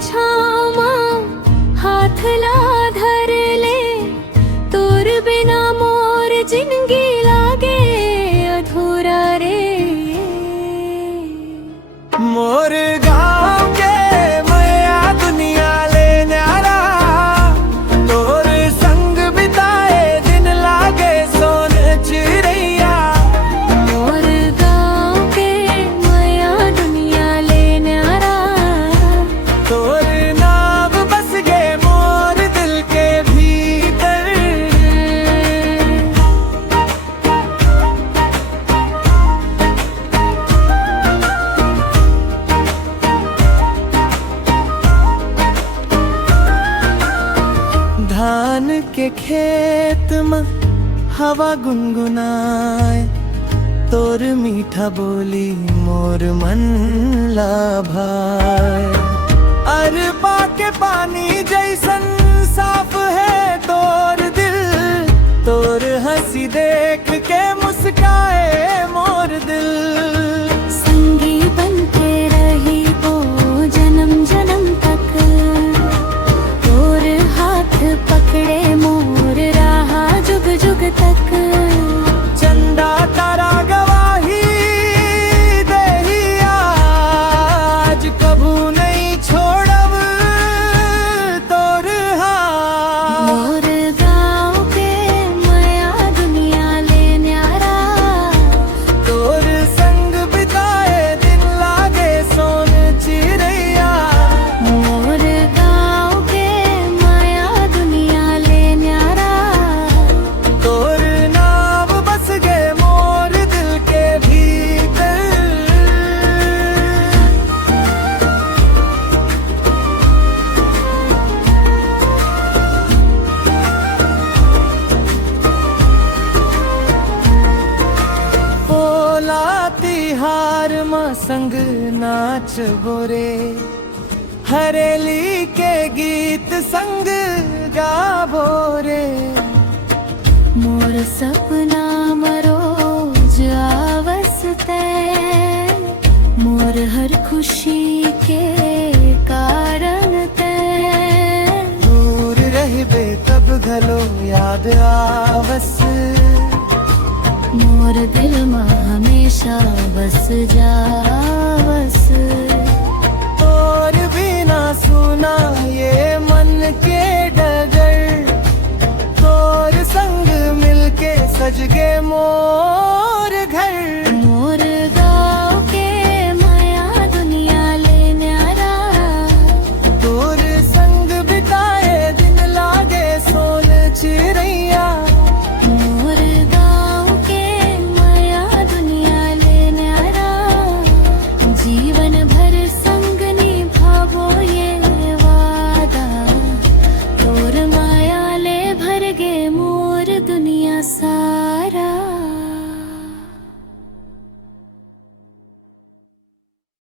छामा हाथ ला धर ले, तोर बिना मोर जिंदगी लागे अधूरा रे। मोर गाँव के मैया दुनिया ले न्यारा, तोर संग बिताए दिन लागे सोन चिड़ैया। मोर गाँव के मैया दुनिया ले न्यारा, तोर नाम बस गे मोर दिल के भीतर। धान के खेत में हवा गुनगुनाए, तोर मीठा बोली मोर मन ला भाए। अरबा के पानी जैसन साफ है तोर दिल, तोर हंसी देख के मुस्काए मोर दिल। संगी बनके रही वो जन्म जन्म तक, तोर हाथ पकड़े मोर रहा जुग जुग तक। चंदा तारा गवाही देही आज, कभू नहीं छोड़ब तोर हाथ। मोर गाँव के मैया दुनिया ले न्यारा, तोर संग बिताए दिन लागे सोन चिड़ैया। मोर गाँव के मैया दुनिया ले न्यारा, तोर नाम बस गे मोर दिल के भीतर। पोला तिहार में संग नाच बोरे, हरेली के गीत संग गाबो रे। मोर सपना मरोज आवसते, मोर हर खुशी के कारण ते। दूर रहबे तब घलो याद आवस, मोर दिल में हमेशा बस जावस। और बिना सुना ये मन के डगर, तोर संग मिलके सज गे मोर